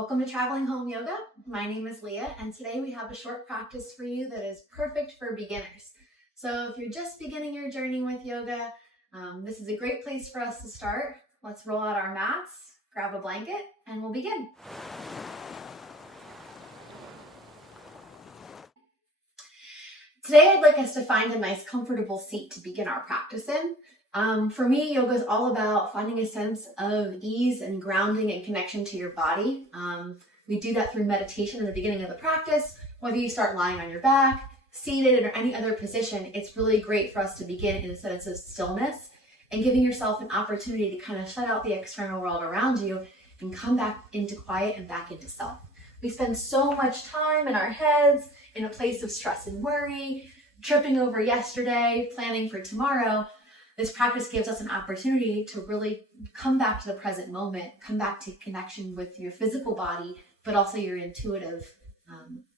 Welcome to Traveling Home Yoga. My name is Leah, and today we have a short practice for you that is perfect for beginners. So if you're just beginning your journey with yoga, this is a great place for us to start. Let's roll out our mats, grab a blanket, and we'll begin. Today I'd like us to find a nice comfortable seat to begin our practice in. For me, yoga is all about finding a sense of ease and grounding and connection to your body. We do that through meditation in the beginning of the practice. Whether you start lying on your back, seated, or any other position, it's really great for us to begin in a sense of stillness and giving yourself an opportunity to kind of shut out the external world around you and come back into quiet and back into self. We spend so much time in our heads in a place of stress and worry, tripping over yesterday, planning for tomorrow. This practice gives us an opportunity to really come back to the present moment, come back to connection with your physical body, but also your intuitive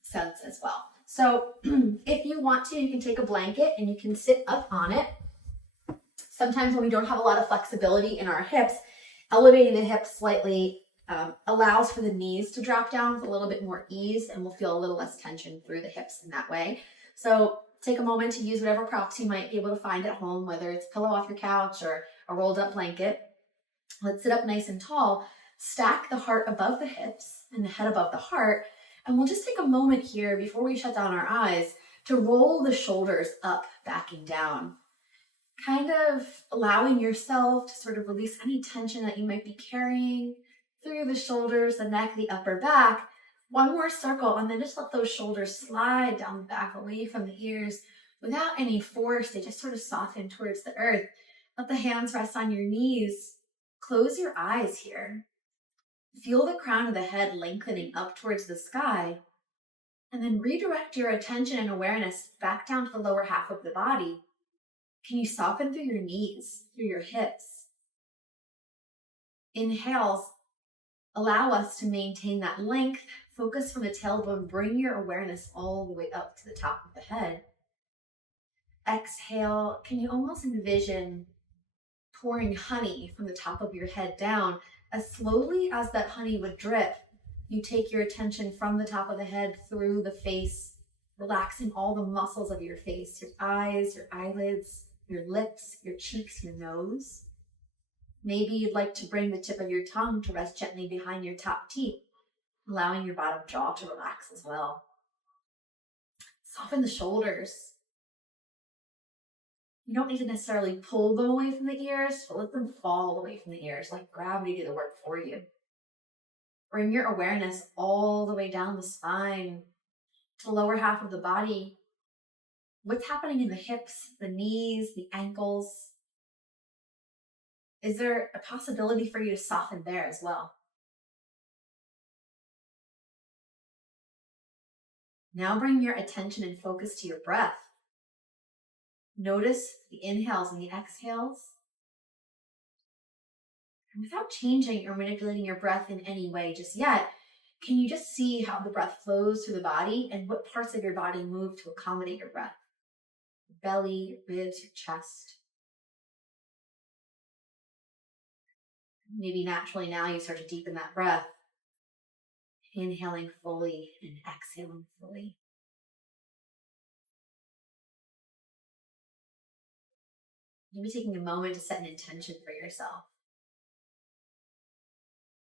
sense as well. So if you want to, you can take a blanket and you can sit up on it. Sometimes when we don't have a lot of flexibility in our hips, elevating the hips slightly allows for the knees to drop down with a little bit more ease, and we'll feel a little less tension through the hips in that way. So take a moment to use whatever props you might be able to find at home, whether it's a pillow off your couch or a rolled up blanket. Let's sit up nice and tall, stack the heart above the hips and the head above the heart. And we'll just take a moment here before we shut down our eyes to roll the shoulders up, backing down. Kind of allowing yourself to sort of release any tension that you might be carrying through the shoulders, the neck, the upper back. One more circle, and then just let those shoulders slide down the back, away from the ears without any force. They just sort of soften towards the earth. Let the hands rest on your knees. Close your eyes here. Feel the crown of the head lengthening up towards the sky, and then redirect your attention and awareness back down to the lower half of the body. Can you soften through your knees, through your hips? Inhales allow us to maintain that length. Focus from the tailbone. Bring your awareness all the way up to the top of the head. Exhale. Can you almost envision pouring honey from the top of your head down? As slowly as that honey would drip, you take your attention from the top of the head through the face, relaxing all the muscles of your face, your eyes, your eyelids, your lips, your cheeks, your nose. Maybe you'd like to bring the tip of your tongue to rest gently behind your top teeth, allowing your bottom jaw to relax as well. Soften the shoulders. You don't need to necessarily pull them away from the ears, but let them fall away from the ears. Let gravity do the work for you. Bring your awareness all the way down the spine to the lower half of the body. What's happening in the hips, the knees, the ankles? Is there a possibility for you to soften there as well? Now bring your attention and focus to your breath. Notice the inhales and the exhales. And without changing or manipulating your breath in any way just yet, can you just see how the breath flows through the body and what parts of your body move to accommodate your breath? Your belly, your ribs, your chest. Maybe naturally now you start to deepen that breath, inhaling fully and exhaling fully. Maybe taking a moment to set an intention for yourself.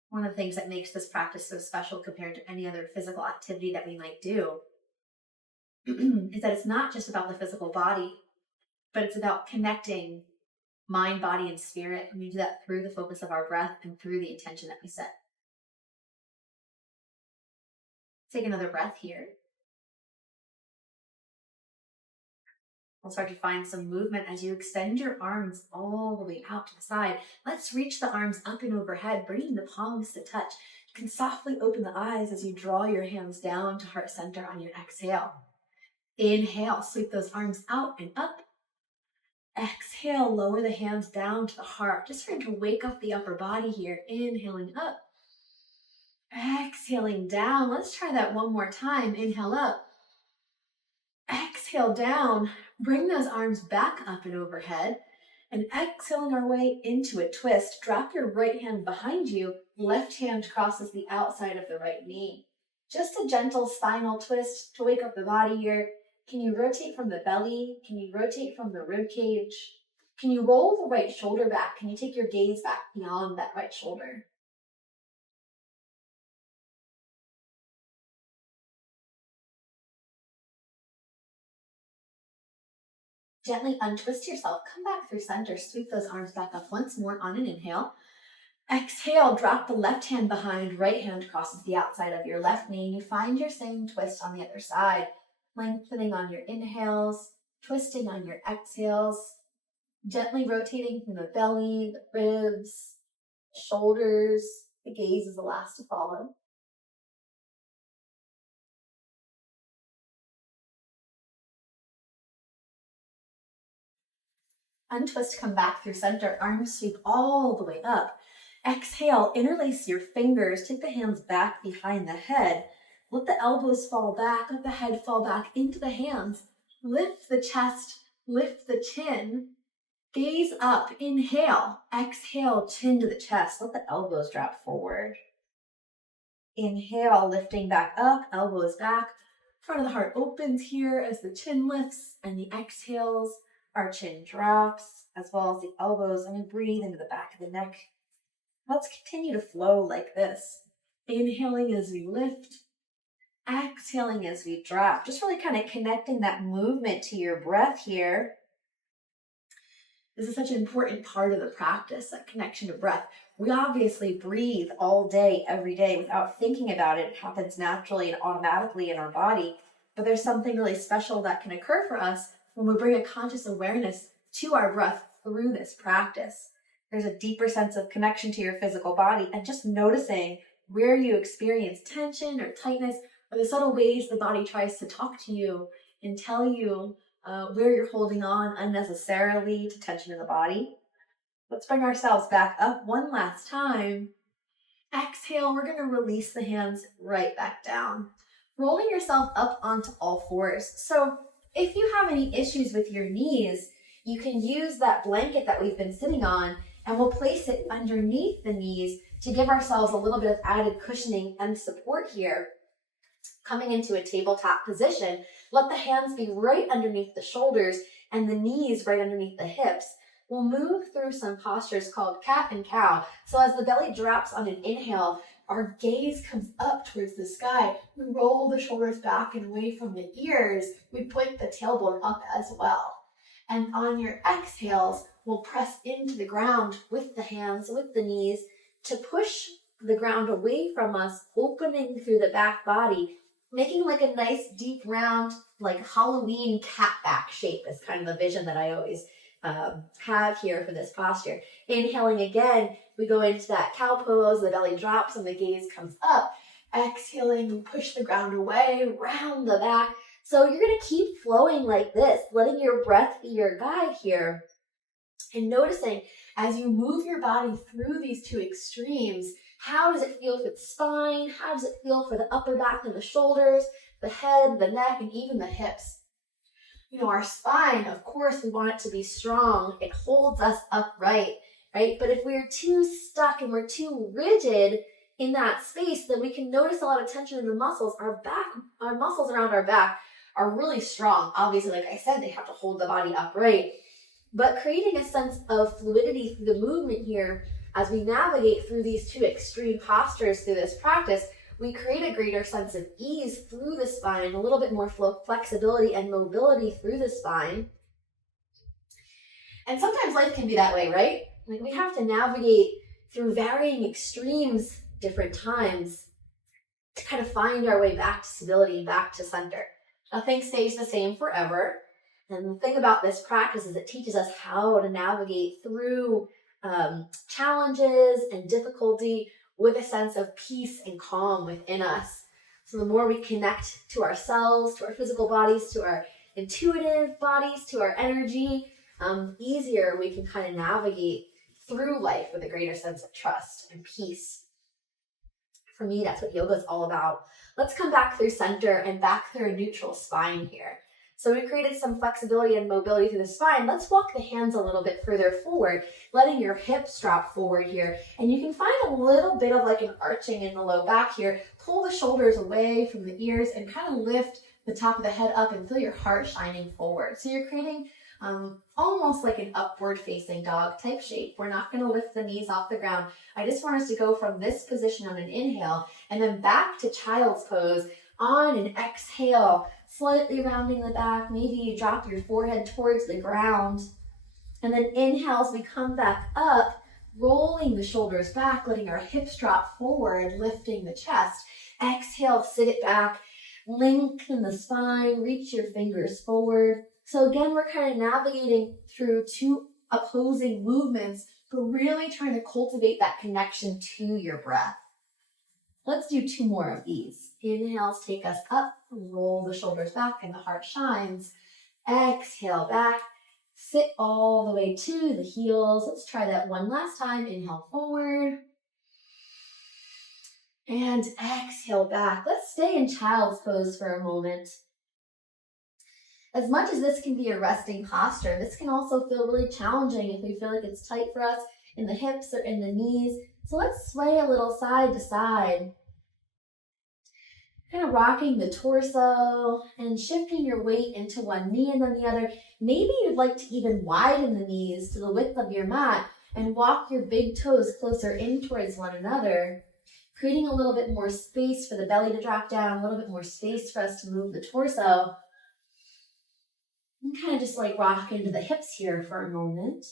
One of the things that makes this practice so special compared to any other physical activity that we might do is that it's not just about the physical body, but it's about connecting mind, body, and spirit. And we do that through the focus of our breath and through the intention that we set. Take another breath here. We'll start to find some movement as you extend your arms all the way out to the side. Let's reach the arms up and overhead, bringing the palms to touch. You can softly open the eyes as you draw your hands down to heart center on your exhale. Inhale, sweep those arms out and up. Exhale, lower the hands down to the heart. Just trying to wake up the upper body here. Inhaling up. Exhaling down. Let's try that one more time. Inhale up. Exhale down. Bring those arms back up and overhead. And exhaling our way into a twist, drop your right hand behind you, left hand crosses the outside of the right knee. Just a gentle spinal twist to wake up the body here. Can you rotate from the belly? Can you rotate from the rib cage? Can you roll the right shoulder back? Can you take your gaze back beyond that right shoulder? Gently untwist yourself, come back through center, sweep those arms back up once more on an inhale. Exhale, drop the left hand behind, right hand crosses the outside of your left knee. You find your same twist on the other side, lengthening on your inhales, twisting on your exhales, gently rotating from the belly, the ribs, shoulders. The gaze is the last to follow. Untwist, come back through center, arms sweep all the way up. Exhale, interlace your fingers, take the hands back behind the head. Let the elbows fall back, let the head fall back into the hands. Lift the chest, lift the chin. Gaze up, inhale. Exhale, chin to the chest. Let the elbows drop forward. Inhale, lifting back up, elbows back. Front of the heart opens here as the chin lifts, and the exhales, our chin drops, as well as the elbows, and we breathe into the back of the neck. Let's continue to flow like this. Inhaling as we lift, exhaling as we drop. Just really kind of connecting that movement to your breath here. This is such an important part of the practice, that connection to breath. We obviously breathe all day, every day, without thinking about it. It happens naturally and automatically in our body. But there's something really special that can occur for us when we bring a conscious awareness to our breath through this practice. There's a deeper sense of connection to your physical body, and just noticing where you experience tension or tightness, or the subtle ways the body tries to talk to you and tell you where you're holding on unnecessarily to tension in the body. Let's bring ourselves back up one last time. Exhale, we're going to release the hands right back down, rolling yourself up onto all fours. So if you have any issues with your knees, you can use that blanket that we've been sitting on, and we'll place it underneath the knees to give ourselves a little bit of added cushioning and support here. Coming into a tabletop position, let the hands be right underneath the shoulders and the knees right underneath the hips. We'll move through some postures called cat and cow. So as the belly drops on an inhale, our gaze comes up towards the sky. We roll the shoulders back and away from the ears. We point the tailbone up as well. And on your exhales, we'll press into the ground with the hands, with the knees, to push the ground away from us, opening through the back body, making like a nice deep round, like Halloween cat back shape is kind of the vision that I always have here for this posture. Inhaling again, we go into that cow pose, the belly drops and the gaze comes up. Exhaling, we push the ground away, round the back. So you're going to keep flowing like this, letting your breath be your guide here, and noticing as you move your body through these two extremes, how does it feel for the spine? How does it feel for the upper back and the shoulders, the head, the neck, and even the hips? You know, our spine, of course, we want it to be strong. It holds us upright, right? But if we're too stuck and we're too rigid in that space, then we can notice a lot of tension in the muscles. Our muscles around our back are really strong. Obviously, like I said, they have to hold the body upright. But creating a sense of fluidity through the movement here, as we navigate through these two extreme postures through this practice, we create a greater sense of ease through the spine, a little bit more flexibility and mobility through the spine. And sometimes life can be that way, right? Like we have to navigate through varying extremes different times to kind of find our way back to stability, back to center. Nothing stays the same forever. And the thing about this practice is it teaches us how to navigate through challenges and difficulty with a sense of peace and calm within us. So the more we connect to ourselves, to our physical bodies, to our intuitive bodies, to our energy, easier we can kind of navigate through life with a greater sense of trust and peace. For me, that's what yoga is all about. Let's come back through center and back through a neutral spine here. So we created some flexibility and mobility through the spine. Let's walk the hands a little bit further forward, letting your hips drop forward here. And you can find a little bit of like an arching in the low back here. Pull the shoulders away from the ears and kind of lift the top of the head up and feel your heart shining forward. So you're creating almost like an upward facing dog type shape. We're not going to lift the knees off the ground. I just want us to go from this position on an inhale and then back to child's pose on an exhale, slightly rounding the back. Maybe you drop your forehead towards the ground. And then inhale as we come back up, rolling the shoulders back, letting our hips drop forward, lifting the chest. Exhale, sit it back, lengthen the spine, reach your fingers forward. So again, we're kind of navigating through two opposing movements, but really trying to cultivate that connection to your breath. Let's do 2 more of these. Inhales take us up, roll the shoulders back and the heart shines. Exhale back, sit all the way to the heels. Let's try that one last time. Inhale forward. And exhale back. Let's stay in child's pose for a moment. As much as this can be a resting posture, this can also feel really challenging if we feel like it's tight for us in the hips or in the knees. So let's sway a little side to side. Kind of rocking the torso and shifting your weight into one knee and then the other. Maybe you'd like to even widen the knees to the width of your mat and walk your big toes closer in towards one another, creating a little bit more space for the belly to drop down, a little bit more space for us to move the torso. And kind of just like rock into the hips here for a moment.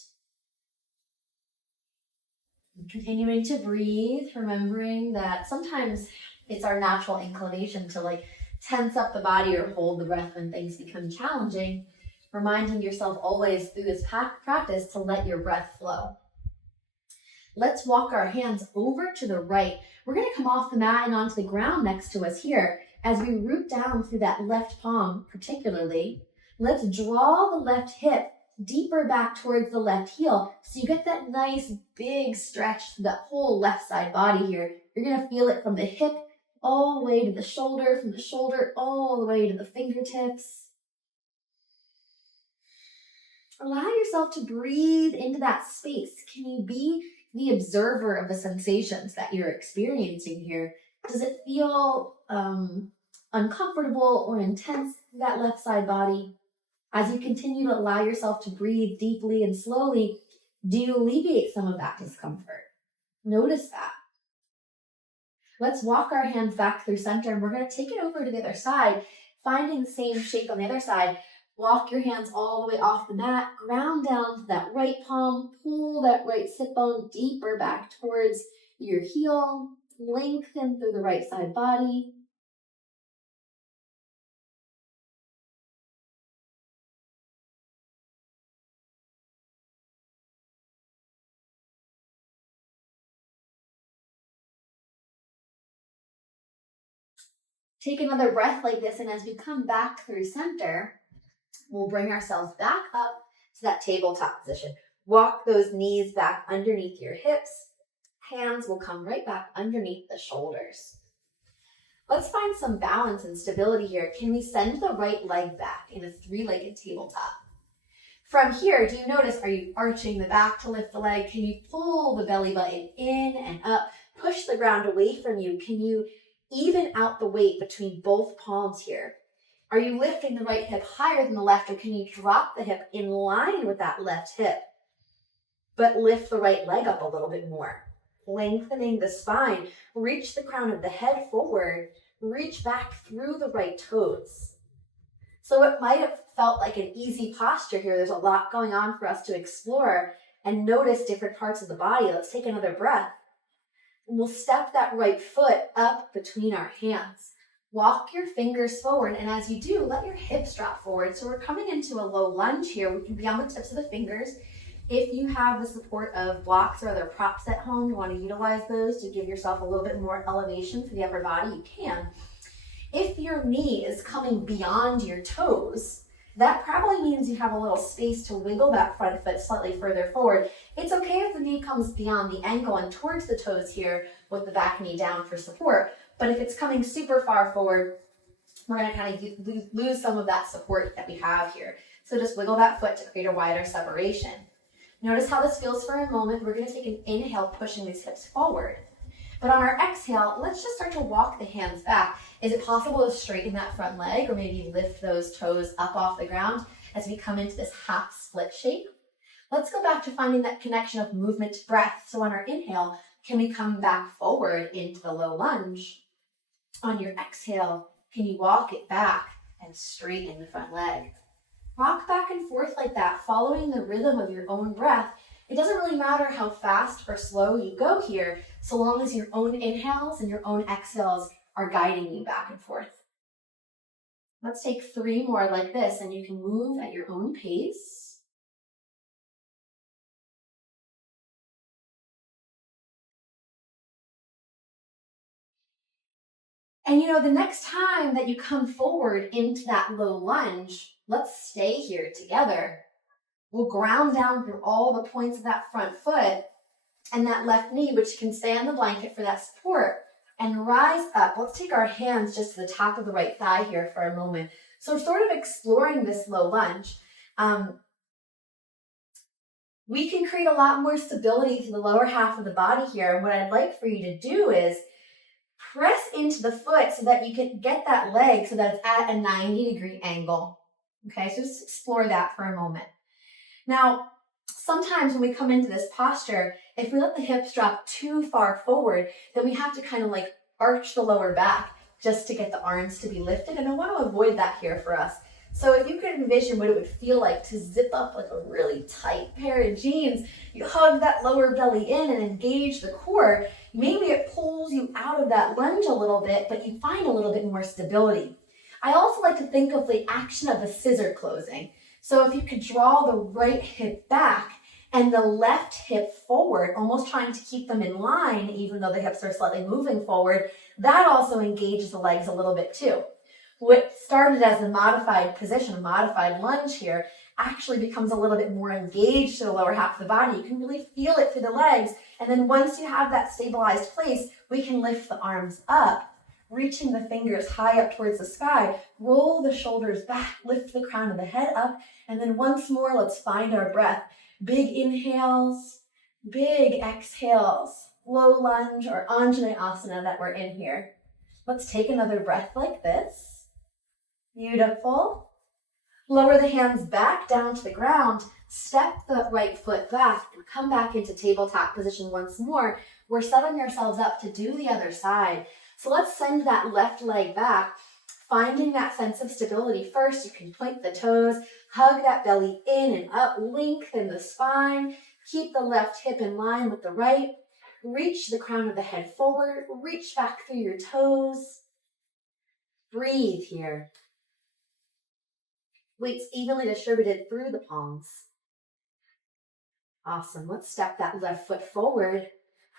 And continuing to breathe, remembering that sometimes it's our natural inclination to like tense up the body or hold the breath when things become challenging. Reminding yourself always through this practice to let your breath flow. Let's walk our hands over to the right. We're going to come off the mat and onto the ground next to us here. As we root down through that left palm particularly, let's draw the left hip deeper back towards the left heel. So you get that nice big stretch through that whole left side body here. You're going to feel it from the hip all the way to the shoulder, from the shoulder all the way to the fingertips. Allow yourself to breathe into that space. Can you be the observer of the sensations that you're experiencing here? Does it feel uncomfortable or intense in that left side body? As you continue to allow yourself to breathe deeply and slowly, do you alleviate some of that discomfort? Notice that. Let's walk our hands back through center and we're going to take it over to the other side, finding the same shape on the other side. Walk your hands all the way off the mat, ground down to that right palm, pull that right sit bone deeper back towards your heel, lengthen through the right side body. Take another breath like this, and as we come back through center, we'll bring ourselves back up to that tabletop position. Walk those knees back underneath your hips. Hands will come right back underneath the shoulders. Let's find some balance and stability here. Can we send the right leg back in a 3-legged tabletop? From here, do you notice, are you arching the back to lift the leg? Can you pull the belly button in and up? Push the ground away from you. Can you even out the weight between both palms here? Are you lifting the right hip higher than the left, or can you drop the hip in line with that left hip, but lift the right leg up a little bit more? Lengthening the spine, reach the crown of the head forward, reach back through the right toes. So it might have felt like an easy posture here. There's a lot going on for us to explore and notice different parts of the body. Let's take another breath. And we'll step that right foot up between our hands. Walk your fingers forward, and as you do, let your hips drop forward. So we're coming into a low lunge here. We can be on the tips of the fingers. If you have the support of blocks or other props at home, you want to utilize those to give yourself a little bit more elevation for the upper body, you can. If your knee is coming beyond your toes, that probably means you have a little space to wiggle that front foot slightly further forward. It's okay if the knee comes beyond the ankle and towards the toes here with the back knee down for support. But if it's coming super far forward, we're going to kind of lose some of that support that we have here. So just wiggle that foot to create a wider separation. Notice how this feels for a moment. We're going to take an inhale, pushing these hips forward. But on our exhale, let's just start to walk the hands back. Is it possible to straighten that front leg or maybe lift those toes up off the ground as we come into this half split shape? Let's go back to finding that connection of movement to breath. So on our inhale, can we come back forward into the low lunge? On your exhale, can you walk it back and straighten the front leg? Rock back and forth like that, following the rhythm of your own breath. It doesn't really matter how fast or slow you go here, so long as your own inhales and your own exhales are guiding you back and forth. Let's take 3 more like this, and you can move at your own pace. And the next time that you come forward into that low lunge, let's stay here together. We'll ground down through all the points of that front foot and that left knee, which can stay on the blanket for that support, and rise up. Let's take our hands just to the top of the right thigh here for a moment. So we're sort of exploring this low lunge. We can create a lot more stability to the lower half of the body here. And what I'd like for you to do is press into the foot so that you can get that leg so that it's at a 90-degree angle. Okay, so just explore that for a moment. Now, sometimes when we come into this posture, if we let the hips drop too far forward, then we have to kind of like arch the lower back just to get the arms to be lifted. And I want to avoid that here for us. So if you could envision what it would feel like to zip up like a really tight pair of jeans, you hug that lower belly in and engage the core. Maybe it pulls you out of that lunge a little bit, but you find a little bit more stability. I also like to think of the action of a scissor closing. So if you could draw the right hip back and the left hip forward, almost trying to keep them in line, even though the hips are slightly moving forward, that also engages the legs a little bit too. What started as a modified position, a modified lunge here, actually becomes a little bit more engaged to the lower half of the body. You can really feel it through the legs. And then once you have that stabilized place, we can lift the arms up, reaching the fingers high up towards the sky, roll the shoulders back, lift the crown of the head up, and then once more, let's find our breath. Big inhales, big exhales, low lunge or Anjaneyasana that we're in here. Let's take another breath like this. Beautiful. Lower the hands back down to the ground, step the right foot back, and come back into tabletop position once more. We're setting ourselves up to do the other side. So let's send that left leg back, finding that sense of stability. First, you can point the toes, hug that belly in and up, lengthen the spine, keep the left hip in line with the right, reach the crown of the head forward, reach back through your toes. Breathe here. Weights evenly distributed through the palms. Awesome. Let's step that left foot forward.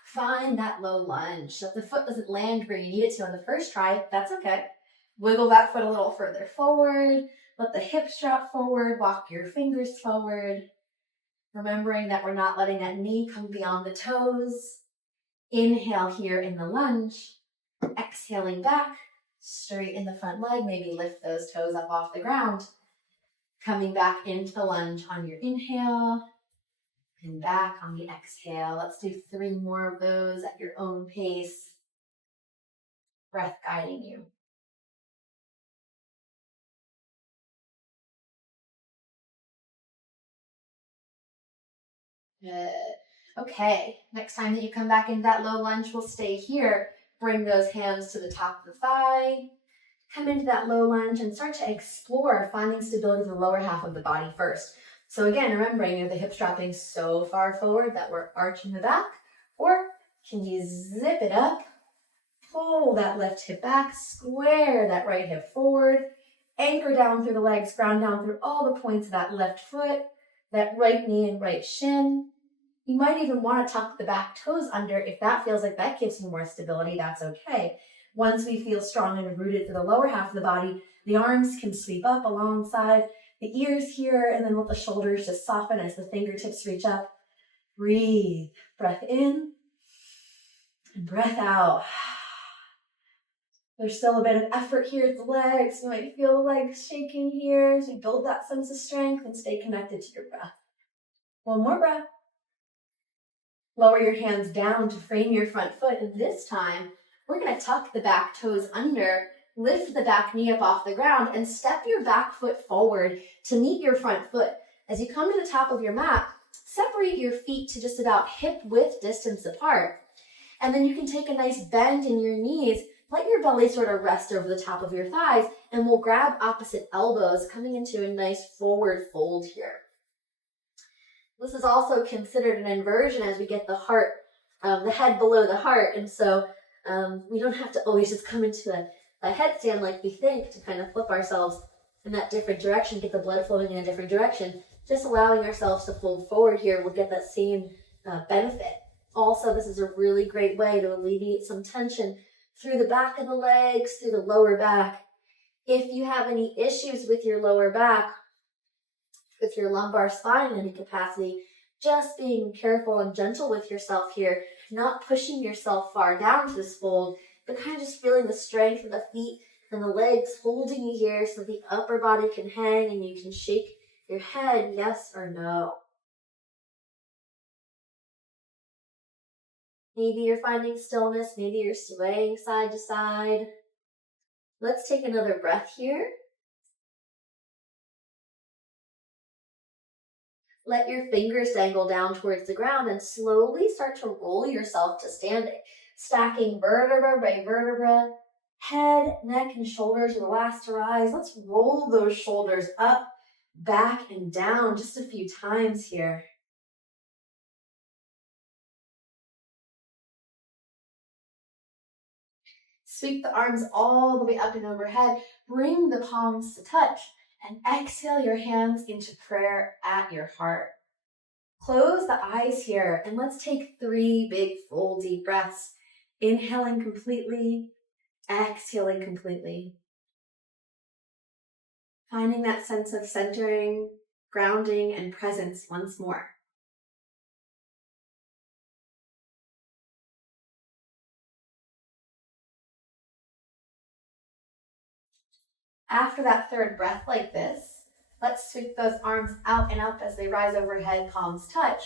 Find that low lunge. So if the foot doesn't land where you need it to on the first try, that's okay. Wiggle that foot a little further forward. Let the hips drop forward. Walk your fingers forward. Remembering that we're not letting that knee come beyond the toes. Inhale here in the lunge. Exhaling back. Straighten the front leg. Maybe lift those toes up off the ground. Coming back into the lunge on your inhale and back on the exhale. Let's do 3 more of those at your own pace. Breath guiding you. Good. Okay, next time that you come back into that low lunge, we'll stay here. Bring those hands to the top of the thigh. Come into that low lunge and start to explore finding stability in the lower half of the body first. So again, remembering the hips dropping so far forward that we're arching the back, or can you zip it up, pull that left hip back, square that right hip forward, anchor down through the legs, ground down through all the points of that left foot, that right knee and right shin. You might even want to tuck the back toes under. If that feels like that gives you more stability, that's okay. Once we feel strong and rooted for the lower half of the body, the arms can sweep up alongside the ears here, and then let the shoulders just soften as the fingertips reach up. Breathe. Breath in and breath out. There's still a bit of effort here at the legs. You might feel the legs shaking here as you build that sense of strength and stay connected to your breath. One more breath. Lower your hands down to frame your front foot, and this time, we're going to tuck the back toes under, lift the back knee up off the ground, and step your back foot forward to meet your front foot. As you come to the top of your mat, separate your feet to just about hip-width distance apart. And then you can take a nice bend in your knees, let your belly sort of rest over the top of your thighs, and we'll grab opposite elbows, coming into a nice forward fold here. This is also considered an inversion as we get the heart, the head below the heart. And so we don't have to always just come into a headstand like we think to kind of flip ourselves in that different direction, get the blood flowing in a different direction. Just allowing ourselves to fold forward here will get that same benefit. Also, this is a really great way to alleviate some tension through the back of the legs, through the lower back. If you have any issues with your lower back, with your lumbar spine in any capacity, just being careful and gentle with yourself here, not pushing yourself far down to this fold, but kind of just feeling the strength of the feet and the legs holding you here so the upper body can hang and you can shake your head yes or no. Maybe you're finding stillness, maybe you're swaying side to side. Let's take another breath here. Let your fingers dangle down towards the ground and slowly start to roll yourself to standing, stacking vertebra by vertebra. Head, neck, and shoulders are the last to rise. Let's roll those shoulders up, back, and down just a few times here. Sweep the arms all the way up and overhead. Bring the palms to touch and exhale your hands into prayer at your heart. Close the eyes here and let's take 3 big full deep breaths. Inhaling completely, exhaling completely. Finding that sense of centering, grounding, and presence once more. After that third breath like this, let's sweep those arms out and up as they rise overhead, palms touch.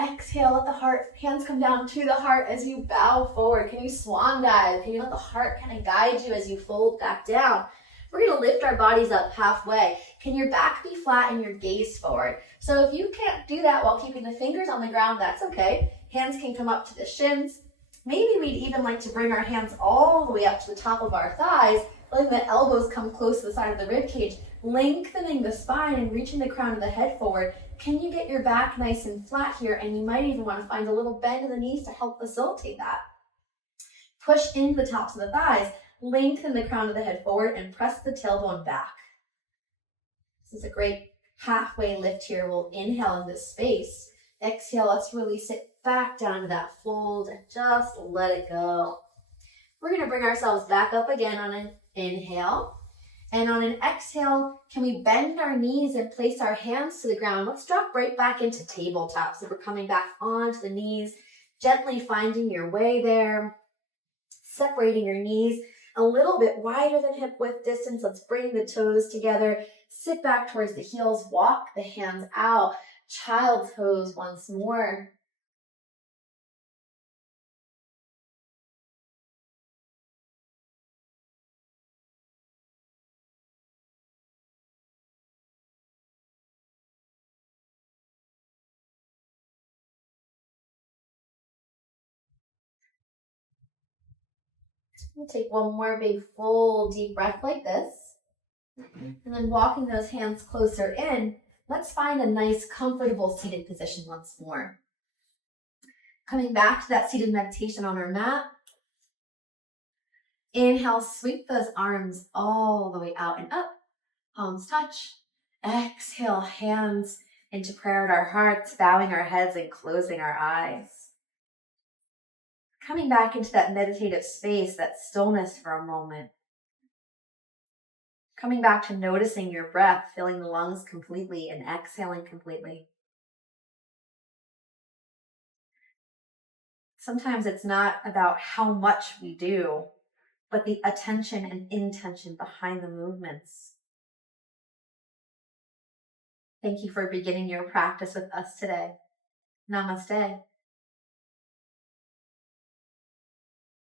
Exhale, let the hands come down to the heart as you bow forward. Can you swan dive? Can you let the heart kind of guide you as you fold back down? We're going to lift our bodies up halfway. Can your back be flat and your gaze forward? So if you can't do that while keeping the fingers on the ground, that's okay. Hands can come up to the shins. Maybe we'd even like to bring our hands all the way up to the top of our thighs, letting the elbows come close to the side of the rib cage, lengthening the spine and reaching the crown of the head forward. Can you get your back nice and flat here? And you might even want to find a little bend in the knees to help facilitate that. Push into the tops of the thighs, lengthen the crown of the head forward, and press the tailbone back. This is a great halfway lift here. We'll inhale into space. Exhale, let's release it back down to that fold and just let it go. We're going to bring ourselves back up again on an inhale. And on an exhale, can we bend our knees and place our hands to the ground? Let's drop right back into tabletop. So we're coming back onto the knees, gently finding your way there, separating your knees a little bit wider than hip width distance. Let's bring the toes together, sit back towards the heels, walk the hands out, child's pose once more. We'll take one more big full deep breath like this. And then walking those hands closer in, let's find a nice comfortable seated position once more. Coming back to that seated meditation on our mat. Inhale, sweep those arms all the way out and up. Palms touch. Exhale, hands into prayer at our hearts, bowing our heads and closing our eyes. Coming back into that meditative space, that stillness for a moment. Coming back to noticing your breath, filling the lungs completely and exhaling completely. Sometimes it's not about how much we do, but the attention and intention behind the movements. Thank you for beginning your practice with us today. Namaste.